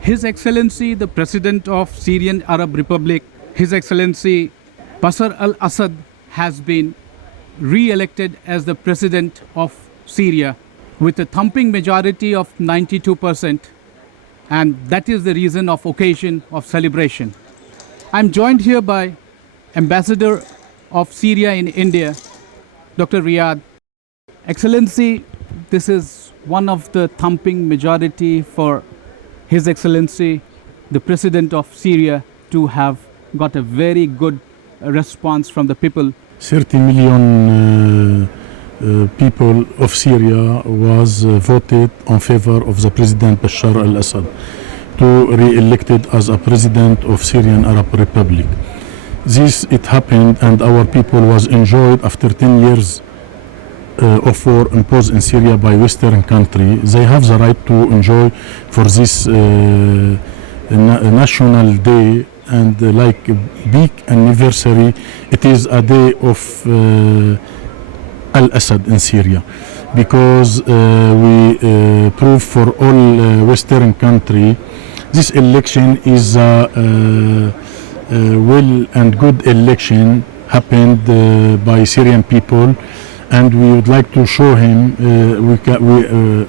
His Excellency, the President of Syrian Arab Republic, His Excellency Bashar al-Assad has been re-elected as the President of Syria with a thumping majority of 92%, and that is the reason of occasion of celebration. I'm joined here by Ambassador of Syria in India, Dr. Riad. Excellency, this is one of the thumping majority for His Excellency, the President of Syria, to have got a very good response from the people. 30 million people of Syria was voted on favor of the President Bashar al-Assad to re-elected as a President of Syrian Arab Republic. It happened, and our people was enjoyed after 10 years of war imposed in Syria by Western country. They have the right to enjoy for this national day, and like a big anniversary. It is a day of al-Assad in Syria, because we prove for all Western country this election is a well and good election happened by Syrian people, and we would like to show him we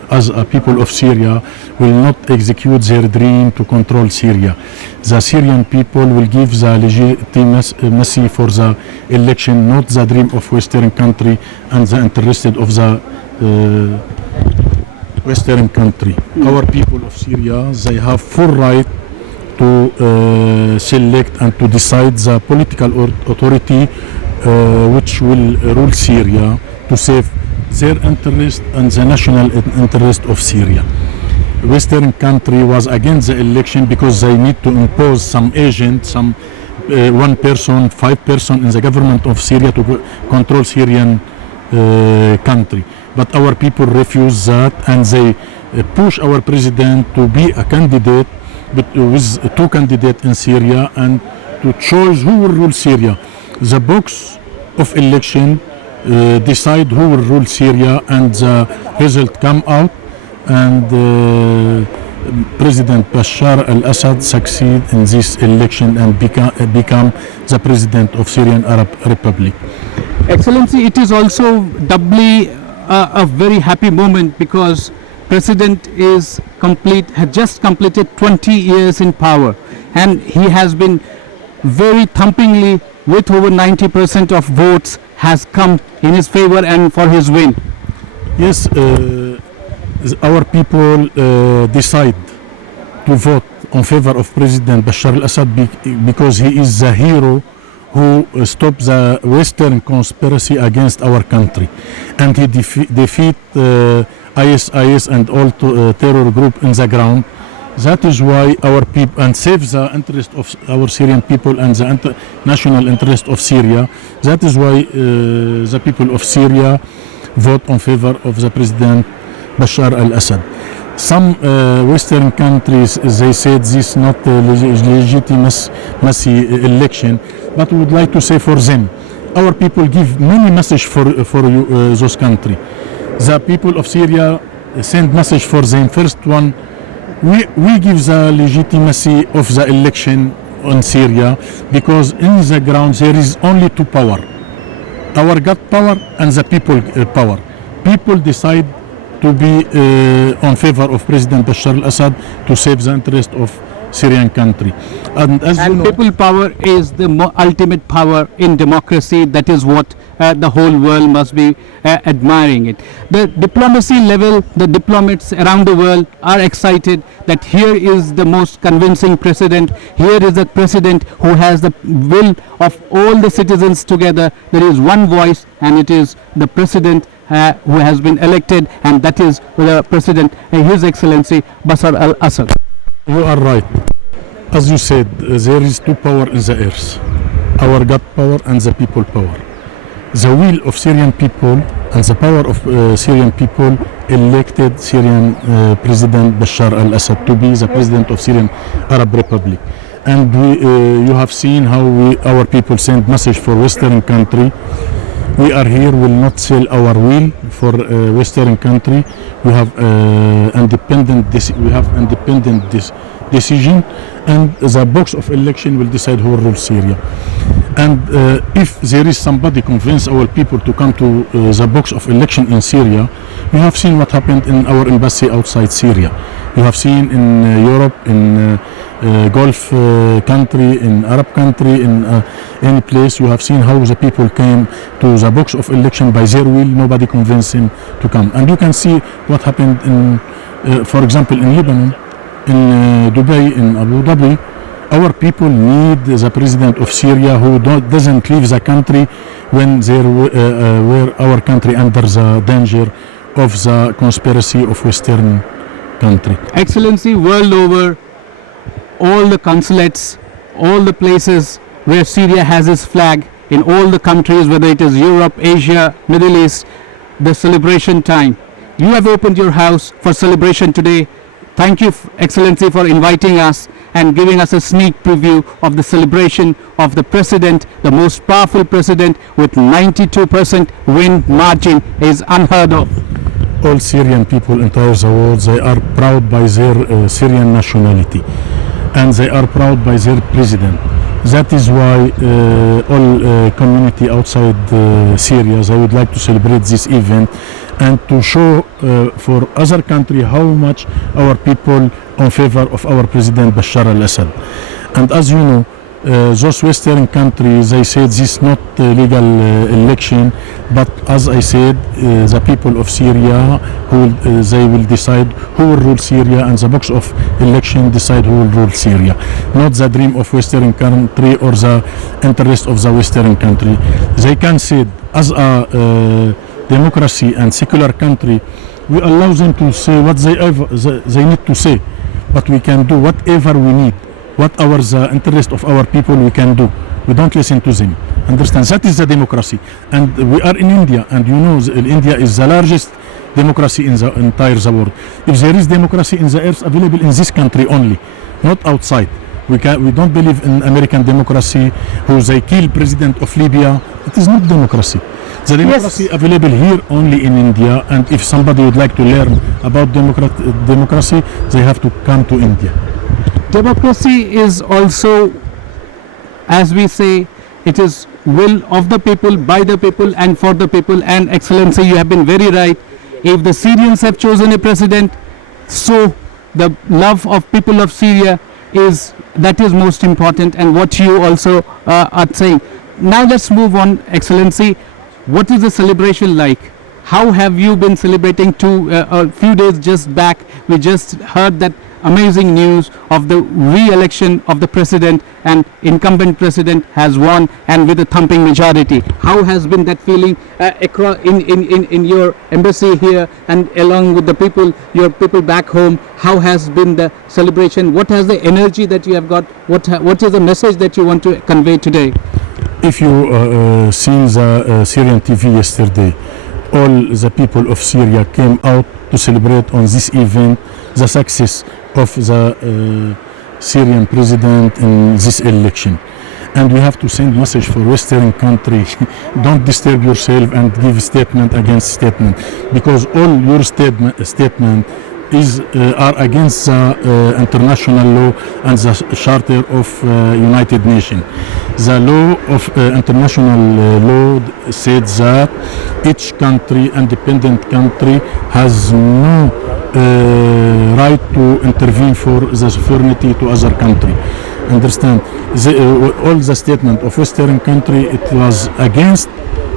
as a people of Syria will not execute their dream to control Syria. The Syrian people will give the legitimacy for the election, not the dream of Western country and the interest of the Western country. Our people of Syria, they have full right to select and to decide the political authority which will rule Syria to save their interest and the national interest of Syria. Western country was against the election because they need to impose some agent, some one person, 5 persons in the government of Syria to control Syrian country. But our people refuse that, and they push our president to be a candidate, but with 2 candidates in Syria, and to choose who will rule Syria. The box of election decide who will rule Syria, and the result come out, and President Bashar al-Assad succeed in this election and become the President of Syrian Arab Republic. Excellency, it is also doubly a very happy moment because President has just completed 20 years in power, and he has been very thumpingly, with over 90% of votes, has come in his favor and for his win. Yes, our people decide to vote on favor of President Bashar al-Assad because he is the hero who stopped the Western conspiracy against our country, and he defeat ISIS and all terror group in the ground. That is why our people, and save the interest of our Syrian people and the national interest of Syria. That is why the people of Syria vote on favor of the President Bashar al-Assad. Some Western countries, they said this not a legitimacy election, but we would like to say for them, our people give many message for those countries. The people of Syria send message for them. First one, we give the legitimacy of the election on Syria because in the ground there is only 2 power. Our God power and the people power. People decide to be on favor of President Bashar al-Assad to save the interest of Syrian country. And as you know, people power is the ultimate power in democracy. That is what the whole world must be admiring it. The diplomacy level, the diplomats around the world are excited that here is the most convincing president. Here is a president who has the will of all the citizens together. There is one voice, and it is the president who has been elected, and that is the President, His Excellency Bashar al-Assad. You are right. As you said, there is 2 power in the earth, our God power and the people power. The will of Syrian people and the power of Syrian people elected Syrian President Bashar al-Assad to be the President of Syrian Arab Republic. And you have seen how our people send message for Western country. We are here, will not sell our will for Western country. We have independent decision, and the box of election will decide who will rule Syria. And if there is somebody convince our people to come to the box of election in Syria, you have seen what happened in our embassy outside Syria. You have seen in Europe, in Gulf country, in Arab country, in any place, you have seen how the people came to the box of election by their will. Nobody convinced him to come. And you can see what happened in, for example, in Lebanon, in Dubai, in Abu Dhabi. Our people need the President of Syria who doesn't leave the country when were our country under the danger of the conspiracy of Western country. Excellency, world over, all the consulates, all the places where Syria has its flag, in all the countries, whether it is Europe, Asia, Middle East, the celebration time. You have opened your house for celebration today. Thank you, Excellency, for inviting us and giving us a sneak preview of the celebration of the president, the most powerful president with 92% win margin is unheard of. All Syrian people entire the world, they are proud by their Syrian nationality, and they are proud by their president. That is why all community outside Syria, they would like to celebrate this event and to show for other country how much our people in favor of our President Bashar al-Assad. And as you know, those Western countries, they said this is not legal election, but as I said, the people of Syria, they will decide who will rule Syria, and the box of election decide who will rule Syria, not the dream of Western country or the interest of the Western country. They can say, as a democracy and secular country, we allow them to say what they need to say, but we can do whatever we need. What the interest of our people we can do. We don't listen to them. Understand? That is the democracy. And we are in India, and you know India is the largest democracy in the entire world. If there is democracy in the earth available in this country only, not outside. We don't believe in American democracy, who they kill president of Libya. It is not democracy. The democracy available here only in India, and if somebody would like to learn about democracy, they have to come to India. Democracy is also, as we say, it is will of the people, by the people and for the people. And Excellency, you have been very right. If the Syrians have chosen a president, so the love of people of Syria is most important, and what you also are saying. Now let's move on, Excellency. What is the celebration like? How have you been celebrating a few days just back? We just heard that amazing news of the re-election of the president, and incumbent president has won, and with a thumping majority. How has been that feeling across in your embassy here, and along with the people, your people back home? How has been the celebration? What has the energy that you have got? What is the message that you want to convey today? If you seen the Syrian TV yesterday, all the people of Syria came out to celebrate on this event the success of the Syrian president in this election. And we have to send message for Western country. Don't disturb yourself and give statement against statement, because all your statement are against the international law and the Charter of United Nations. The law of international law said that each country, independent country, has no right to intervene for the sovereignty to other country. Understand? All the statement of Western country, it was against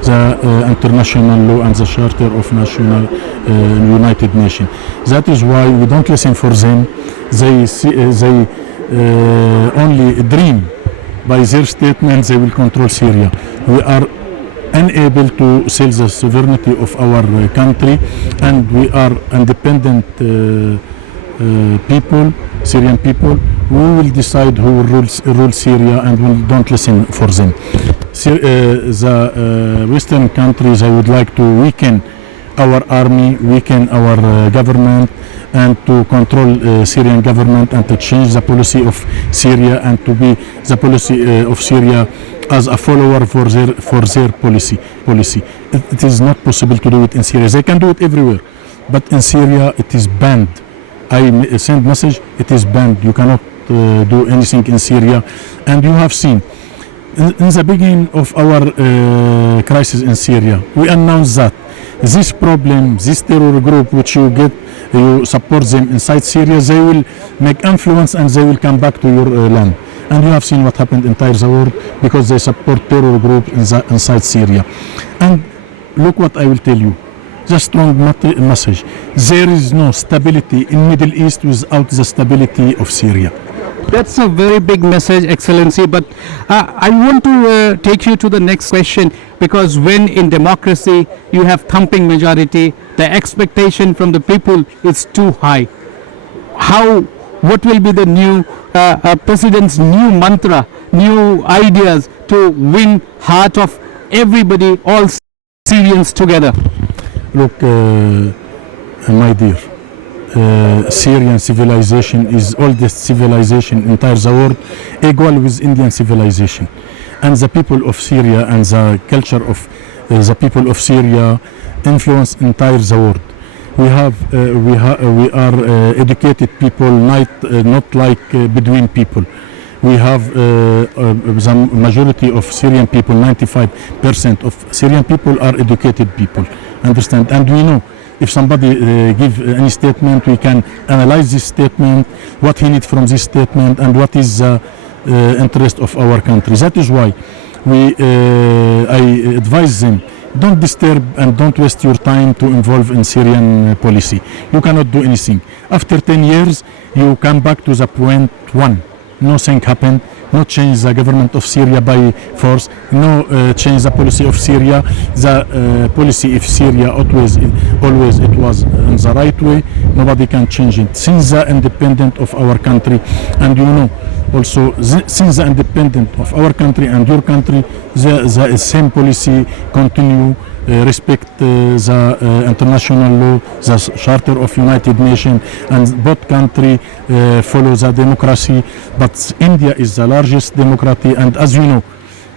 the international law and the Charter of National United Nations. That is why we don't listen for them. They only dream by their statements they will control Syria. We are unable to sell the sovereignty of our country, and we are independent people, Syrian people. We will decide who will rule Syria, and we don't listen for them. The Western countries, I would like to weaken our army, weaken our government, and to control Syrian government, and to change the policy of Syria, and to be the policy of Syria as a follower for their policy. It is not possible to do it in Syria. They can do it everywhere, but in Syria it is banned. I send message. It is banned. You cannot do anything in Syria, and you have seen in the beginning of our crisis in Syria, we announced that this problem, this terror group which you support them inside Syria, they will make influence and they will come back to your land. And you have seen what happened in entire the world because they support terror group inside Syria. And look what I will tell you. The strong message. There is no stability in Middle East without the stability of Syria. That's a very big message, Excellency, but I want to take you to the next question, because when in democracy you have thumping majority, the expectation from the people is too high. What will be the new president's new mantra, new ideas to win heart of everybody, all Syrians together? Look, my dear, Syrian civilization is oldest civilization in entire the world, equal with Indian civilization, and the people of Syria and the culture of the people of Syria influence entire the world. We are educated people, not like Bedouin people. We have the majority of Syrian people, 95% of Syrian people are educated people, understand? And we know if somebody give any statement, we can analyze this statement, what he needs from this statement, and what is the interest of our country. That is why I advise them, don't disturb and don't waste your time to involve in Syrian policy. You cannot do anything. After 10 years, you come back to the point one. Nothing happened. No change the government of Syria by force. No change the policy of Syria. The policy of Syria always it was in the right way. Nobody can change it since the independence of our country. And you know, also since the independence of our country and your country, the same policy continue. Respect the international law, the Charter of United Nations, and both countries follow the democracy. But India is the largest democracy, and as you know,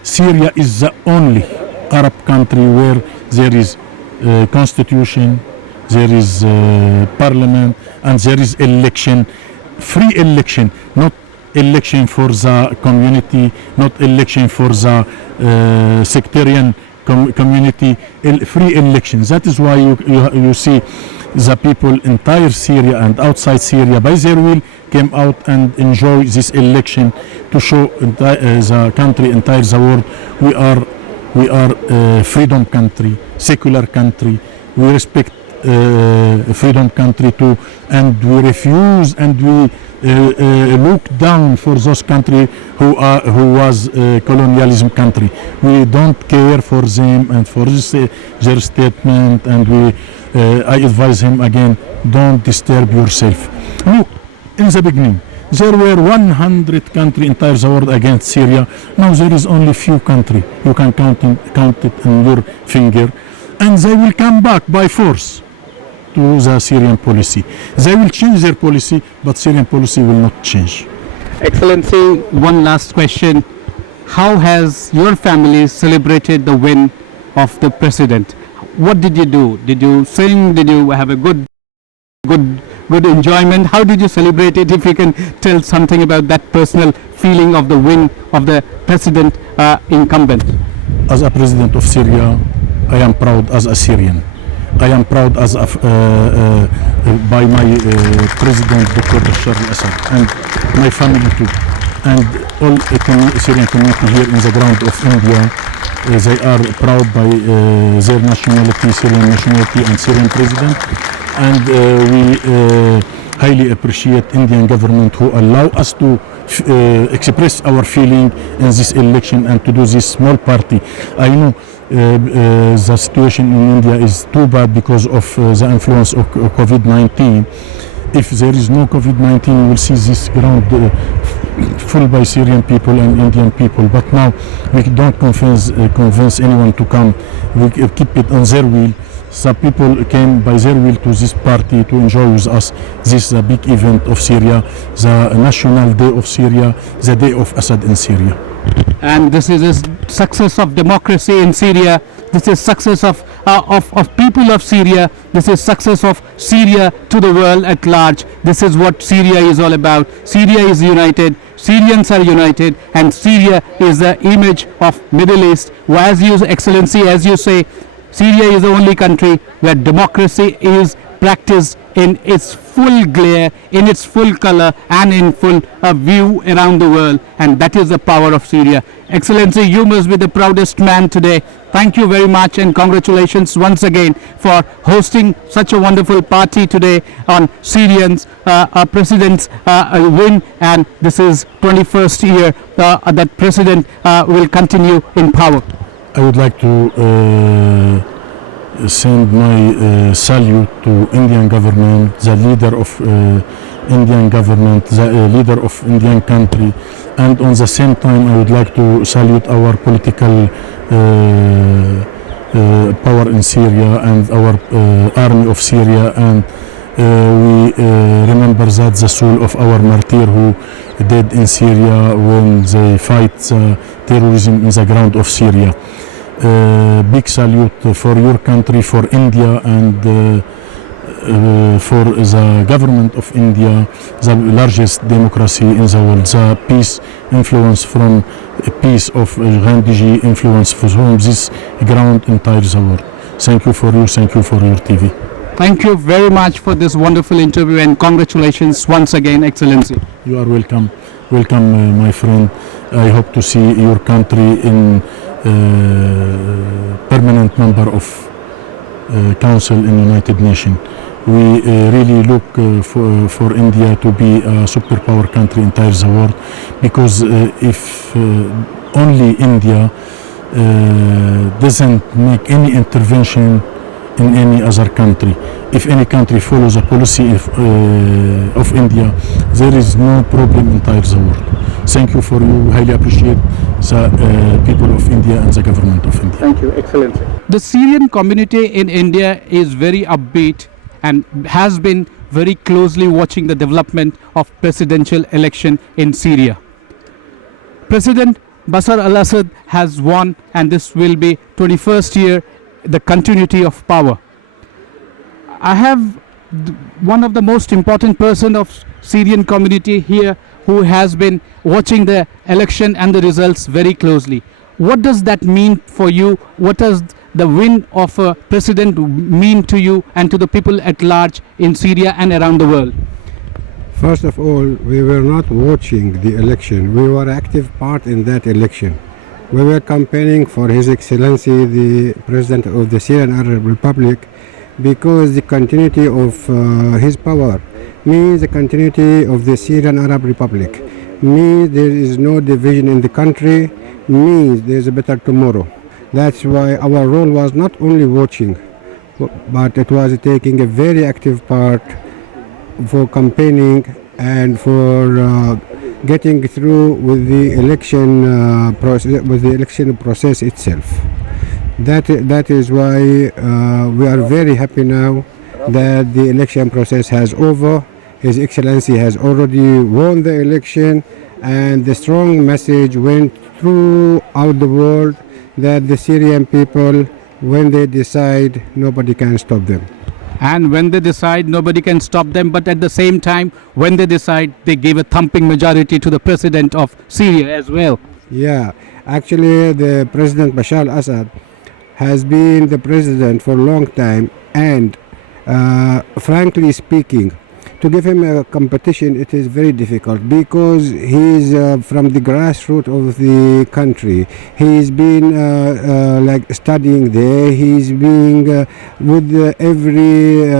Syria is the only Arab country where there is constitution, there is parliament, and there is election, free election, not election for the community, not election for the sectarian community, free elections. That is why you see the people entire Syria and outside Syria by their will came out and enjoy this election to show the country, entire the world, we are freedom country, secular country. We respect freedom country too, and we refuse and we look down for those country who was colonialism country. We don't care for them and for their statement, and I advise him again, don't disturb yourself. Look, in the beginning there were 100 countries entire the world against Syria. Now there is only few countries. You can count it on your finger, and they will come back by force to the Syrian policy. They will change their policy, but Syrian policy will not change. Excellency, one last question. How has your family celebrated the win of the president? What did you do? Did you sing? Did you have a good enjoyment? How did you celebrate it? If you can tell something about that personal feeling of the win of the president incumbent. As a president of Syria, I am proud as a Syrian. I am proud as by my President Dr. Bashar al-Assad and my family too, and all Syrian community here in the ground of India. They are proud by their nationality, Syrian nationality, and Syrian president, and we highly appreciate Indian government who allow us to express our feeling in this election and to do this small party. I know the situation in India is too bad because of the influence of COVID-19. If there is no COVID-19, we will see this ground full by Syrian people and Indian people. But now we don't convince anyone to come. We keep it on their will. Some people came by their will to this party to enjoy with us this big event of Syria, the National Day of Syria, the Day of Assad in Syria. And this is a success of democracy in Syria. This is success of people of Syria. This is success of Syria to the world at large. This is what Syria is all about. Syria is united. Syrians are united, and Syria is the image of Middle East. As you, Excellency, as you say, Syria is the only country where democracy is practiced in its full glare, in its full color, and in full view around the world, and that is the power of Syria. Excellency, you must be the proudest man today. Thank you very much, and congratulations once again for hosting such a wonderful party today on Syrians President's win, and this is 21st year that President will continue in power. I would like to send my salute to Indian government, the leader of Indian government, the leader of Indian country, and on the same time I would like to salute our political power in Syria and our army of Syria, and we remember that the soul of our martyr who died in Syria when they fight terrorism in the ground of Syria. Big salute for your country, for India, and for the government of India, the largest democracy in the world. The peace influence from peace of Gandhiji influence from this ground entire the world. Thank you for your TV. Thank you very much for this wonderful interview, and congratulations once again, Excellency. You are welcome. Welcome, my friend. I hope to see your country in permanent member of Council in United Nations. We really look for India to be a superpower country in entire the world, because if only India doesn't make any intervention in any other country, if any country follows a policy of India, there is no problem in entire the world. Thank you for you. Highly appreciate the people of India and the government of India. Thank you, Excellency. The Syrian community in India is very upbeat and has been very closely watching the development of presidential election in Syria. President Bashar al-Assad has won, and this will be 21st year the continuity of power. I have one of the most important person of Syrian community here who has been watching the election and the results very closely. What does that mean for you? What does the win of a president mean to you and to the people at large in Syria and around the world? First of all, we were not watching the election. We were active part in that election. We were campaigning for His Excellency, the President of the Syrian Arab Republic, because the continuity of his power means the continuity of the Syrian Arab Republic, means there is no division in the country, means there is a better tomorrow. That's why our role was not only watching, but it was taking a very active part for campaigning and for getting through with the election process itself. That is why we are very happy now that the election process has over. His Excellency has already won the election, and the strong message went throughout the world that the Syrian people, when they decide, nobody can stop them. And when they decide, nobody can stop them. But at the same time, when they decide, they give a thumping majority to the President of Syria as well. Yeah, actually the President Bashar al-Assad has been the president for a long time, and frankly speaking, to give him a competition, it is very difficult, because he's from the grassroots of the country. He's been like studying there. He's being with every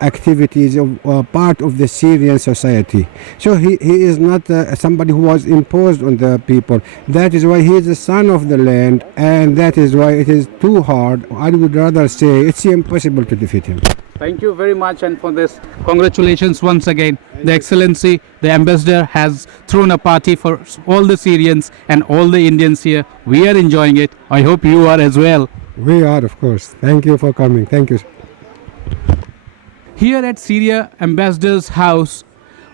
activities of part of the Syrian society. So he is not somebody who was imposed on the people. That is why he is the son of the land, and that is why it is too hard. I would rather say it's impossible to defeat him. Thank you very much, and for this, congratulations once again. The Excellency, the Ambassador, has thrown a party for all the Syrians and all the Indians here. We are enjoying it. I hope you are as well. We are, of course. Thank you for coming. Thank you. Here at Syria Ambassador's house,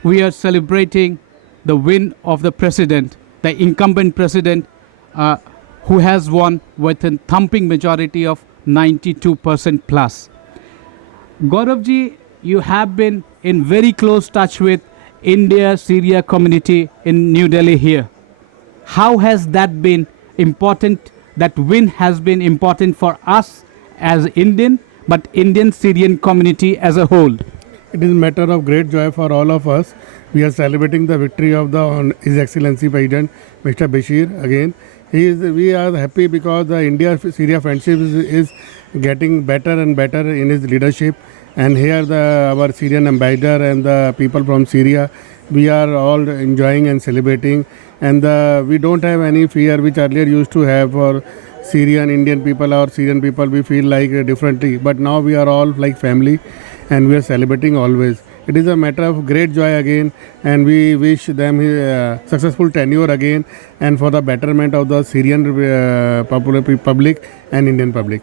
we are celebrating the win of the President, the incumbent President, who has won with a thumping majority of 92% plus. Gauravji, you have been in very close touch with India Syria community in New Delhi here. How has that been important? That win has been important for us as Indian, but Indian Syrian community as a whole. It is a matter of great joy for all of us. We are celebrating the victory of His Excellency President Mr. Bashir again. We are happy because the India-Syria friendship is getting better and better in his leadership. And here our Syrian ambassador and the people from Syria, we are all enjoying and celebrating. And we don't have any fear which earlier used to have for Syrian Indian people or Syrian people. We feel like differently. But now we are all like family and we are celebrating always. It is a matter of great joy again, and we wish them successful tenure again and for the betterment of the Syrian public and Indian public.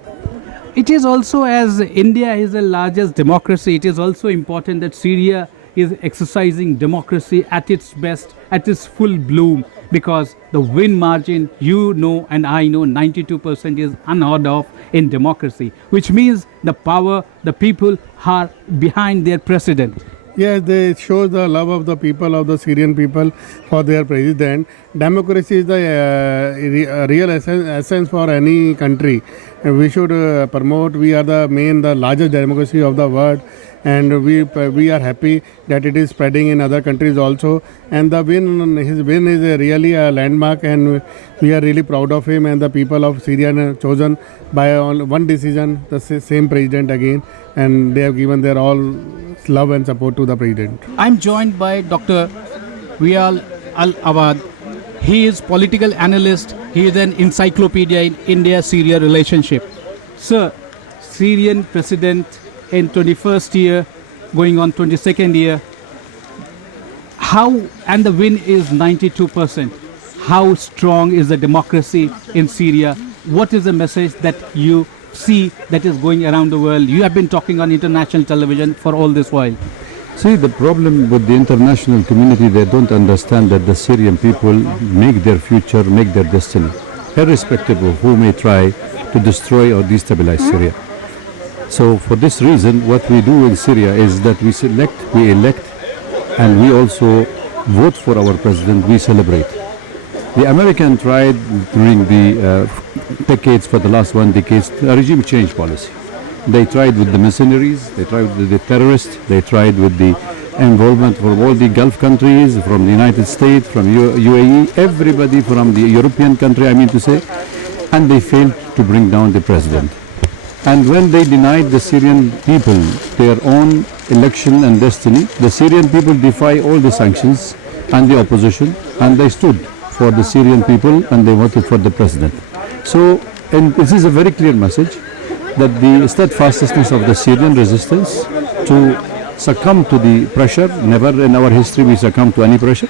It is also, as India is the largest democracy, it is also important that Syria is exercising democracy at its best, at its full bloom, because the win margin, you know and I know, 92% is unheard of in democracy, which means the power, the people are behind their president. Yes, they show the love of the people, of the Syrian people for their president. Democracy is the real essence for any country. We should promote. We are the largest democracy of the world, and we are happy that it is spreading in other countries also. And his win is really a landmark, and we are really proud of him. And the people of Syria are chosen by one decision the same president again, and they have given their all love and support to the president. I'm joined by Dr. Riad al-Awad. He is political analyst. He is an encyclopedia in India-Syria relationship. Sir, Syrian president in 21st year, going on 22nd year. And the win is 92%. How strong is the democracy in Syria? What is the message that you see that is going around the world? You have been talking on international television for all this while. See, the problem with the international community, they don't understand that the Syrian people make their future, make their destiny, irrespective of who may try to destroy or destabilize Syria. So for this reason, what we do in Syria is that we elect, and we also vote for our president, we celebrate. The American tried during the decades, for the last 1 decade, a regime change policy. They tried with the mercenaries, they tried with the terrorists, they tried with the involvement from all the Gulf countries, from the United States, from UAE, everybody from the European country, I mean to say, and they failed to bring down the president. And when they denied the Syrian people their own election and destiny, the Syrian people defy all the sanctions and the opposition, and they stood for the Syrian people and they voted for the president. So, and this is a very clear message that the steadfastness of the Syrian resistance to succumb to the pressure, never in our history we succumbed to any pressure.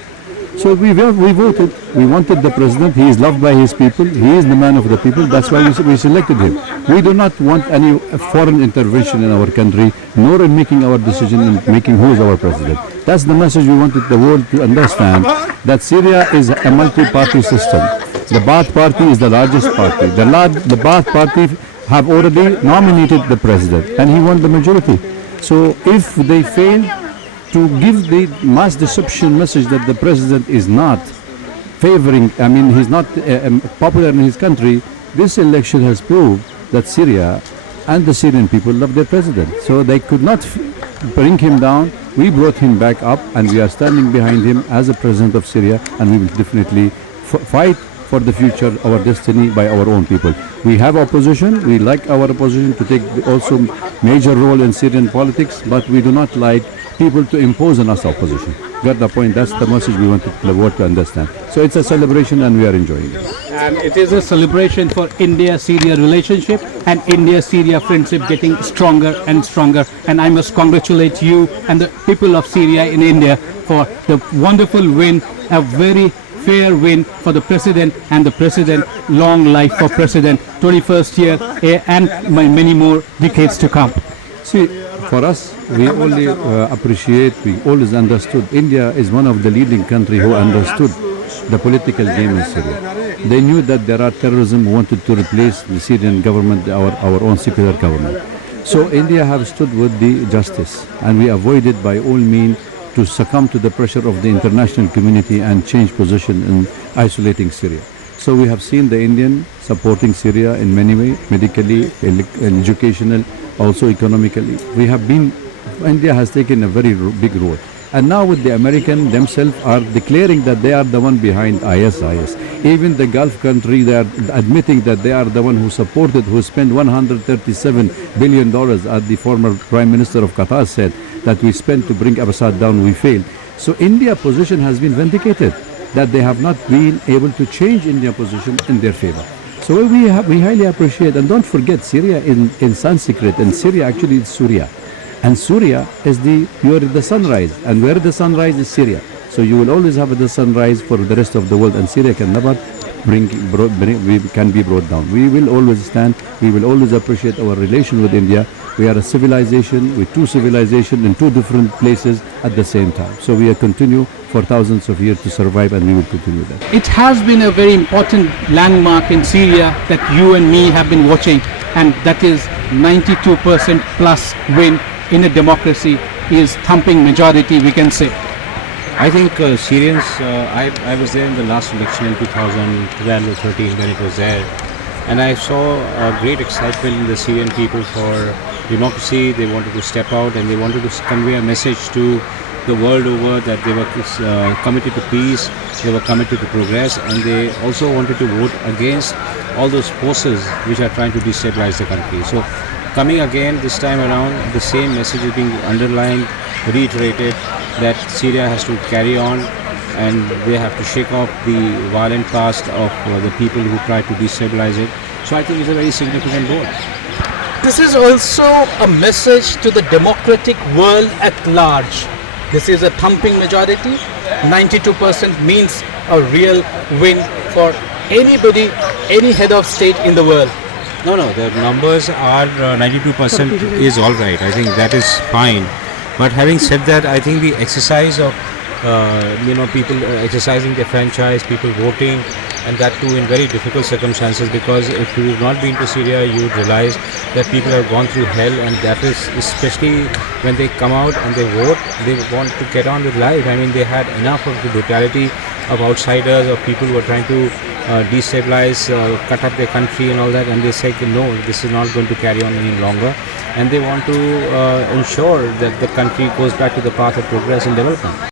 So we voted, we wanted the president, he is loved by his people, he is the man of the people, that's why we selected him. We do not want any foreign intervention in our country, nor in making our decision in making who is our president. That's the message we wanted the world to understand, that Syria is a multi-party system. The Ba'ath Party is the largest party. The Ba'ath Party have already nominated the president and he won the majority. So if they fail to give the mass deception message that the president is not favoring, I mean he's not popular in his country, this election has proved that Syria and the Syrian people love their president. So they could not bring him down. We brought him back up and we are standing behind him as a president of Syria, and we will definitely fight for the future, our destiny by our own people. We have opposition, we like our opposition to take also major role in Syrian politics, but we do not like people to impose on us opposition. Got the point? That's the message we want the world to understand. So it's a celebration and we are enjoying it. And it is a celebration for India-Syria relationship and India-Syria friendship getting stronger and stronger. And I must congratulate you and the people of Syria in India for the wonderful win, a very fair win for the president, and the president, long life for president, 21st year and many more decades to come. See, for us, we only appreciate, we always understood, India is one of the leading countries who understood the political game in Syria. They knew that there are terrorism who wanted to replace the Syrian government, our own secular government. So India have stood with the justice, and we avoided by all means to succumb to the pressure of the international community and change position in isolating Syria. So we have seen the Indian supporting Syria in many ways, medically, educational, also economically. India has taken a very big role. And now with the American themselves are declaring that they are the one behind IS. Even the Gulf country, they are admitting that they are the one who spent $137 billion, as the former Prime Minister of Qatar said, that we spent to bring Assad down, we failed. So India's position has been vindicated, that they have not been able to change India's position in their favor. So we highly appreciate, and don't forget Syria in Sanskrit, and Syria actually is Surya. And Surya is the sunrise, and where the sunrise is Syria. So you will always have the sunrise for the rest of the world, and Syria can never can be brought down. We will always stand, we will always appreciate our relation with India. We are a civilization with two civilizations in two different places at the same time. So we will continue for thousands of years to survive, and we will continue that. It has been a very important landmark in Syria that you and me have been watching, and that is 92% plus win in a democracy is thumping majority, we can say. I think Syrians, I was there in the last election in 2012 or 13 when it was there, and I saw a great excitement in the Syrian people for democracy. They wanted to step out, and they wanted to convey a message to the world over that they were committed to peace, they were committed to progress, and they also wanted to vote against all those forces which are trying to destabilize the country. So coming again this time around, the same message is being underlined, reiterated, that Syria has to carry on, and they have to shake off the violent past of the people who tried to destabilize it. So I think it's a very significant vote. This is also a message to the democratic world at large. This is a thumping majority. 92% means a real win for anybody, any head of state in the world. No, the numbers are 92% is all right. I think that is fine. But having said that, I think the exercise of people exercising their franchise, people voting, and that too in very difficult circumstances, because if you have not been to Syria, you would realize that people have gone through hell, and that is especially when they come out and they vote, they want to get on with life. I mean, they had enough of the brutality of outsiders, of people who are trying to destabilize, cut up their country and all that, and they say, no, this is not going to carry on any longer, and they want to ensure that the country goes back to the path of progress and development.